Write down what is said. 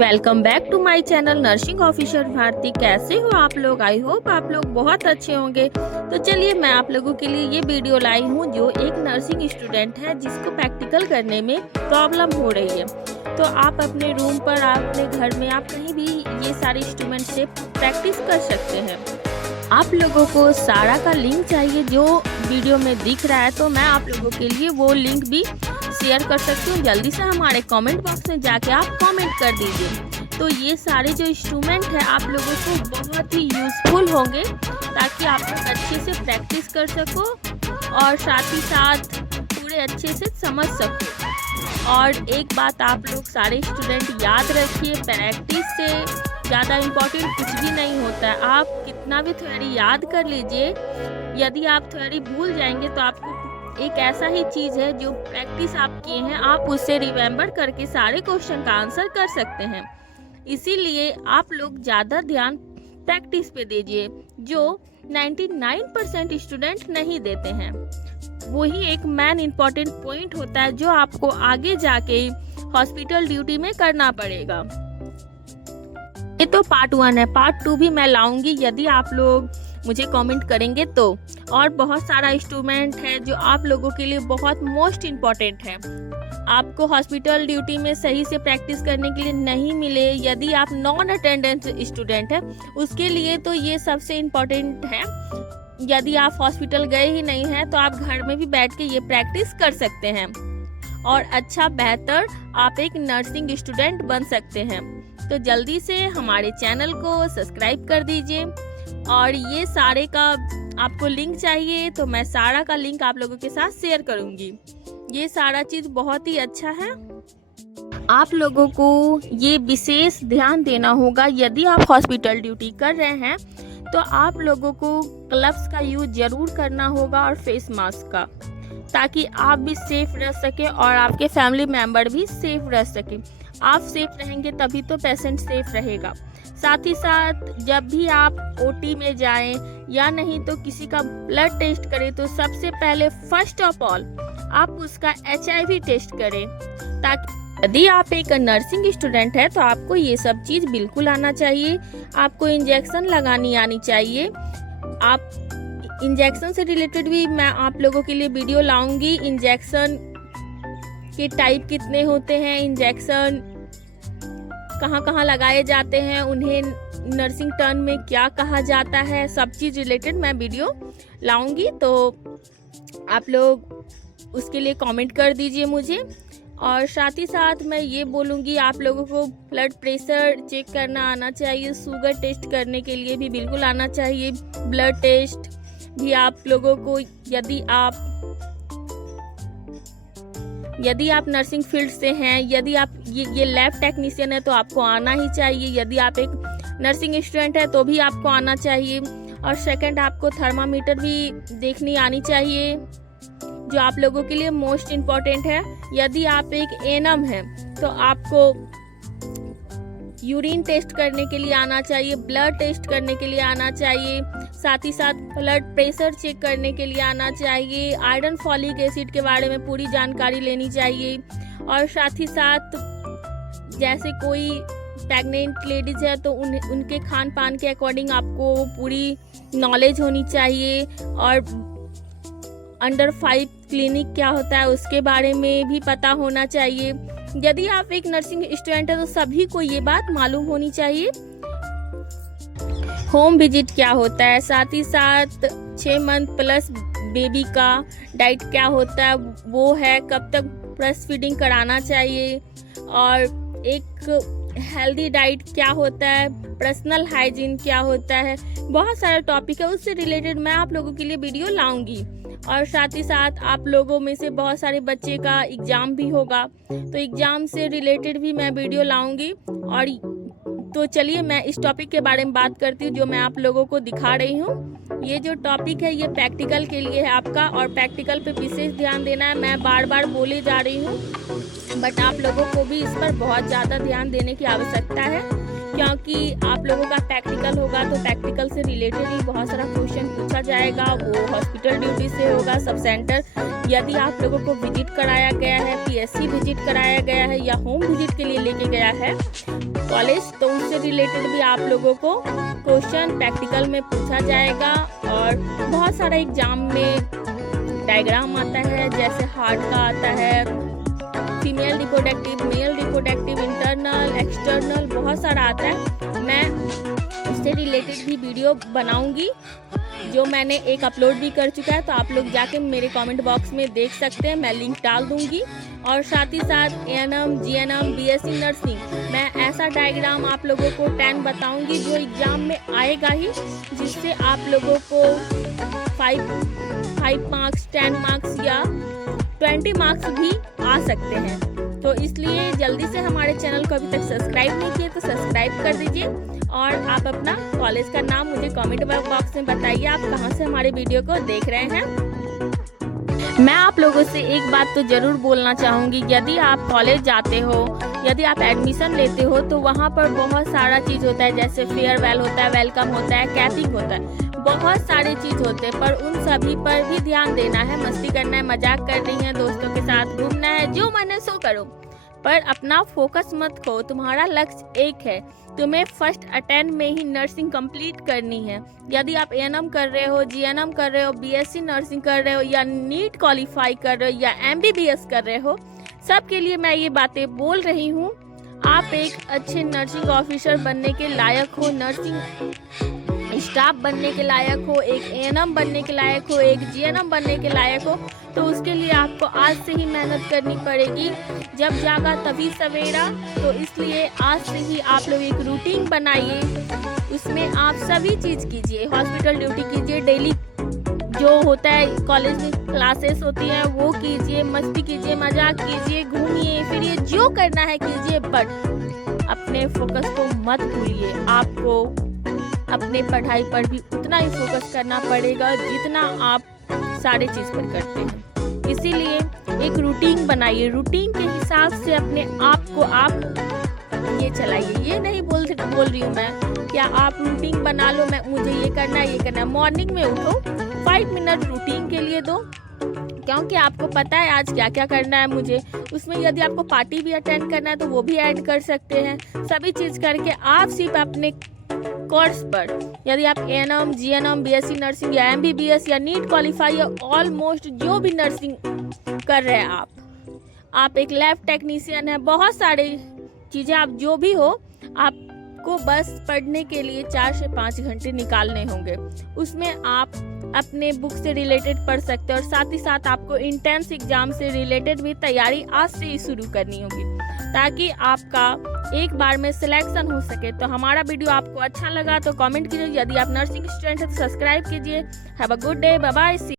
Welcome back to my channel nursing officer Bharti. कैसे हो आप लोग? आई होप आप लोग बहुत अच्छे होंगे। तो चलिए मैं आप लोगों के लिए ये वीडियो लाई हूँ जो एक नर्सिंग स्टूडेंट है जिसको प्रैक्टिकल करने में प्रॉब्लम हो रही है। तो आप अपने रूम पर, अपने घर में, आप कहीं भी ये सारे इंस्ट्रूमेंट से प्रैक्टिस कर सकते हैं। आप लोगों को सारा का लिंक चाहिए जो वीडियो में दिख रहा है, तो मैं आप लोगों के लिए वो लिंक भी शेयर कर सकती हूँ। जल्दी से हमारे कमेंट बॉक्स में जाके आप कमेंट कर दीजिए। तो ये सारे जो इंस्ट्रूमेंट है आप लोगों को बहुत ही यूज़फुल होंगे ताकि आप लोग अच्छे से प्रैक्टिस कर सको और साथ ही साथ पूरे अच्छे से समझ सको। और एक बात आप लोग सारे स्टूडेंट याद रखिए, प्रैक्टिस से ज़्यादा इम्पोर्टेंट कुछ भी नहीं होता है। आप कितना भी थ्योरी याद कर लीजिए, यदि आप थ्योरी भूल जाएंगे तो आपको एक ऐसा ही चीज़ है जो प्रैक्टिस आप किए हैं, आप उससे रिमेम्बर करके सारे क्वेश्चन का आंसर कर सकते हैं। इसीलिए आप लोग ज़्यादा ध्यान प्रैक्टिस पे दीजिए, जो 99% स्टूडेंट नहीं देते हैं। वही एक मेन इम्पॉर्टेंट पॉइंट होता है जो आपको आगे जाके हॉस्पिटल ड्यूटी में करना पड़ेगा। ये तो पार्ट 1 है, पार्ट 2 भी मैं लाऊंगी यदि आप लोग मुझे कमेंट करेंगे तो। और बहुत सारा इंस्ट्रूमेंट है जो आप लोगों के लिए बहुत मोस्ट इम्पॉर्टेंट है। आपको हॉस्पिटल ड्यूटी में सही से प्रैक्टिस करने के लिए नहीं मिले, यदि आप नॉन अटेंडेंस स्टूडेंट है उसके लिए तो ये सबसे इम्पॉर्टेंट है। यदि आप हॉस्पिटल गए ही नहीं हैं तो आप घर में भी बैठ के ये प्रैक्टिस कर सकते हैं और अच्छा बेहतर आप एक नर्सिंग स्टूडेंट बन सकते हैं। तो जल्दी से हमारे चैनल को सब्सक्राइब कर दीजिए। और ये सारे का आपको लिंक चाहिए तो मैं सारा का लिंक आप लोगों के साथ शेयर करूंगी। ये सारा चीज़ बहुत ही अच्छा है। आप लोगों को ये विशेष ध्यान देना होगा, यदि आप हॉस्पिटल ड्यूटी कर रहे हैं तो आप लोगों को ग्लव्स का यूज जरूर करना होगा और फेस मास्क का, ताकि आप भी सेफ रह सके और आपके फैमिली मेम्बर भी सेफ रह सके। आप सेफ रहेंगे तभी तो पेशेंट सेफ रहेगा। साथ ही साथ जब भी आप ओटी में जाएं या नहीं तो किसी का ब्लड टेस्ट करें तो सबसे पहले फर्स्ट ऑफ ऑल आप उसका HIV टेस्ट करें, ताकि यदि आप एक नर्सिंग स्टूडेंट है तो आपको ये सब चीज़ बिल्कुल आना चाहिए। आपको इंजेक्शन लगानी आनी चाहिए। आप इंजेक्शन से रिलेटेड भी मैं आप लोगों के लिए वीडियो लाऊंगी। इंजेक्शन के टाइप कितने होते हैं, इंजेक्शन कहाँ कहाँ लगाए जाते हैं, उन्हें नर्सिंग टर्म में क्या कहा जाता है, सब चीज़ रिलेटेड मैं वीडियो लाऊंगी। तो आप लोग उसके लिए कमेंट कर दीजिए मुझे। और साथ ही साथ मैं ये बोलूँगी आप लोगों को ब्लड प्रेशर चेक करना आना चाहिए, शुगर टेस्ट करने के लिए भी बिल्कुल आना चाहिए। ब्लड टेस्ट भी आप लोगों को, यदि आप नर्सिंग फील्ड से हैं, यदि आप ये लैब टेक्नीशियन है तो आपको आना ही चाहिए। यदि आप एक नर्सिंग स्टूडेंट है तो भी आपको आना चाहिए। और सेकंड, आपको थर्मामीटर भी देखनी आनी चाहिए जो आप लोगों के लिए मोस्ट इम्पॉर्टेंट है। यदि आप एक एएनएम है तो आपको यूरिन टेस्ट करने के लिए आना चाहिए, ब्लड टेस्ट करने के लिए आना चाहिए, साथ ही साथ ब्लड प्रेशर चेक करने के लिए आना चाहिए, आयरन फॉलिक एसिड के बारे में पूरी जानकारी लेनी चाहिए। और साथ ही साथ जैसे कोई प्रेग्नेंट लेडीज है तो उनके खान पान के अकॉर्डिंग आपको पूरी नॉलेज होनी चाहिए। और अंडर 5 क्लिनिक क्या होता है उसके बारे में भी पता होना चाहिए। यदि आप एक नर्सिंग स्टूडेंट है तो सभी को ये बात मालूम होनी चाहिए। होम विजिट क्या होता है, साथ ही साथ 6 मंथ प्लस बेबी का डाइट क्या होता है वो है, कब तक ब्रेस्ट फीडिंग कराना चाहिए, और एक हेल्दी डाइट क्या होता है, पर्सनल हाइजीन क्या होता है। बहुत सारा टॉपिक है, उससे रिलेटेड मैं आप लोगों के लिए वीडियो लाऊंगी। और साथ ही साथ आप लोगों में से बहुत सारे बच्चे का एग्ज़ाम भी होगा तो एग्ज़ाम से रिलेटेड भी मैं वीडियो लाऊंगी। और तो चलिए मैं इस टॉपिक के बारे में बात करती हूँ जो मैं आप लोगों को दिखा रही हूँ। ये जो टॉपिक है ये प्रैक्टिकल के लिए है आपका, और प्रैक्टिकल पे विशेष ध्यान देना है। मैं बार बार बोले जा रही हूँ बट आप लोगों को भी इस पर बहुत ज़्यादा ध्यान देने की आवश्यकता है, क्योंकि आप लोगों का प्रैक्टिकल होगा तो प्रैक्टिकल से रिलेटेड ही बहुत सारा क्वेश्चन पूछा जाएगा। वो हॉस्पिटल ड्यूटी से होगा, सब सेंटर, यदि आप लोगों को विजिट कराया गया है, PSC विजिट कराया गया है या होम विजिट के लिए लेके गया है कॉलेज, तो उससे रिलेटेड भी आप लोगों को क्वेश्चन प्रैक्टिकल में पूछा जाएगा। और बहुत सारा एग्जाम में डायग्राम आता है, जैसे हार्ट का आता है, female reproductive, male reproductive, internal, external, बहुत सारा आता है। मैं उससे रिलेटेड भी वीडियो बनाऊंगी, जो मैंने एक अपलोड भी कर चुका है, तो आप लोग जाके मेरे कमेंट बॉक्स में देख सकते हैं, मैं लिंक डाल दूंगी। और साथ ही साथ ANM, GNM, BSc नर्सिंग, मैं ऐसा डायग्राम आप लोगों को 10 बताऊंगी जो एग्ज़ाम में आएगा ही, जिससे आप लोगों को 5 मार्क्स, 10 मार्क्स या 20 मार्क्स भी आ सकते हैं। तो इसलिए जल्दी से हमारे चैनल को अभी तक सब्सक्राइब नहीं किए तो सब्सक्राइब कर दीजिए। और आप अपना कॉलेज का नाम मुझे कमेंट बॉक्स में बताइए, आप कहाँ से हमारे वीडियो को देख रहे हैं। मैं आप लोगों से एक बात तो ज़रूर बोलना चाहूँगी, यदि आप कॉलेज जाते हो, यदि आप एडमिशन लेते हो, तो वहाँ पर बहुत सारा चीज़ होता है, जैसे फेयरवेल होता है, वेलकम होता है, कैपिंग होता है, बहुत सारे चीज़ होते हैं, पर उन सभी पर भी ध्यान देना है। मस्ती करना है, मजाक करनी है, दोस्तों के साथ घूमना है, जो मन है सो करो, पर अपना फोकस मत खो। तुम्हारा लक्ष्य एक है, तुम्हें फर्स्ट अटेम्प्ट में ही नर्सिंग कंप्लीट करनी है। यदि आप ANM कर रहे हो, GNM कर रहे हो, BSc नर्सिंग कर रहे हो, या नीट क्वालिफाई कर रहे हो, या MBBS कर रहे हो, सबके लिए मैं ये बातें बोल रही हूँ। आप एक अच्छे नर्सिंग ऑफिसर बनने के लायक हो, नर्सिंग स्टाफ बनने के लायक हो, एक ANM बनने के लायक हो, एक GNM बनने के लायक हो, तो उसके लिए आपको आज से ही मेहनत करनी पड़ेगी। जब जागा तभी सवेरा, तो इसलिए आज से ही आप लोग एक रूटीन बनाइए, उसमें आप सभी चीज़ कीजिए, हॉस्पिटल ड्यूटी कीजिए, डेली जो होता है कॉलेज में क्लासेस होती हैं वो कीजिए, मस्ती कीजिए, मजाक कीजिए, घूमिए फिरिए, जो करना है कीजिए, बट अपने फोकस को मत भूलिए। आपको अपने पढ़ाई पर भी उतना ही फोकस करना पड़ेगा जितना आप सारे चीज़ पर करते हैं। इसीलिए एक रूटीन बनाइए, रूटीन के हिसाब से अपने आप को आप ये चलाइए। ये नहीं बोल रही हूँ मैं क्या आप रूटीन बना लो, मैं मुझे ये करना है, ये करना है। मॉर्निंग में उठो, 5 मिनट रूटीन के लिए दो, क्योंकि आपको पता है आज क्या क्या करना है मुझे। उसमें यदि आपको पार्टी भी अटेंड करना है तो वो भी ऐड कर सकते हैं। सभी चीज़ करके आप सिर्फ अपने कोर्स पर, यदि आप ANM, GNM, BSc नर्सिंग या MBBS या नीट क्वालिफाई या ऑलमोस्ट जो भी नर्सिंग कर रहे हैं, आप एक लैब टेक्नीशियन है, बहुत सारी चीज़ें आप जो भी हो, आपको बस पढ़ने के लिए 4 से 5 घंटे निकालने होंगे। उसमें आप अपने बुक से रिलेटेड पढ़ सकते हैं, और साथ ही साथ आपको इंटेंस एग्जाम से रिलेटेड भी तैयारी आज से ही शुरू करनी होगी, ताकि आपका एक बार में सिलेक्शन हो सके। तो हमारा वीडियो आपको अच्छा लगा तो कमेंट कीजिए, यदि आप नर्सिंग स्टूडेंट हैं तो सब्सक्राइब कीजिए। Have a good day, bye bye.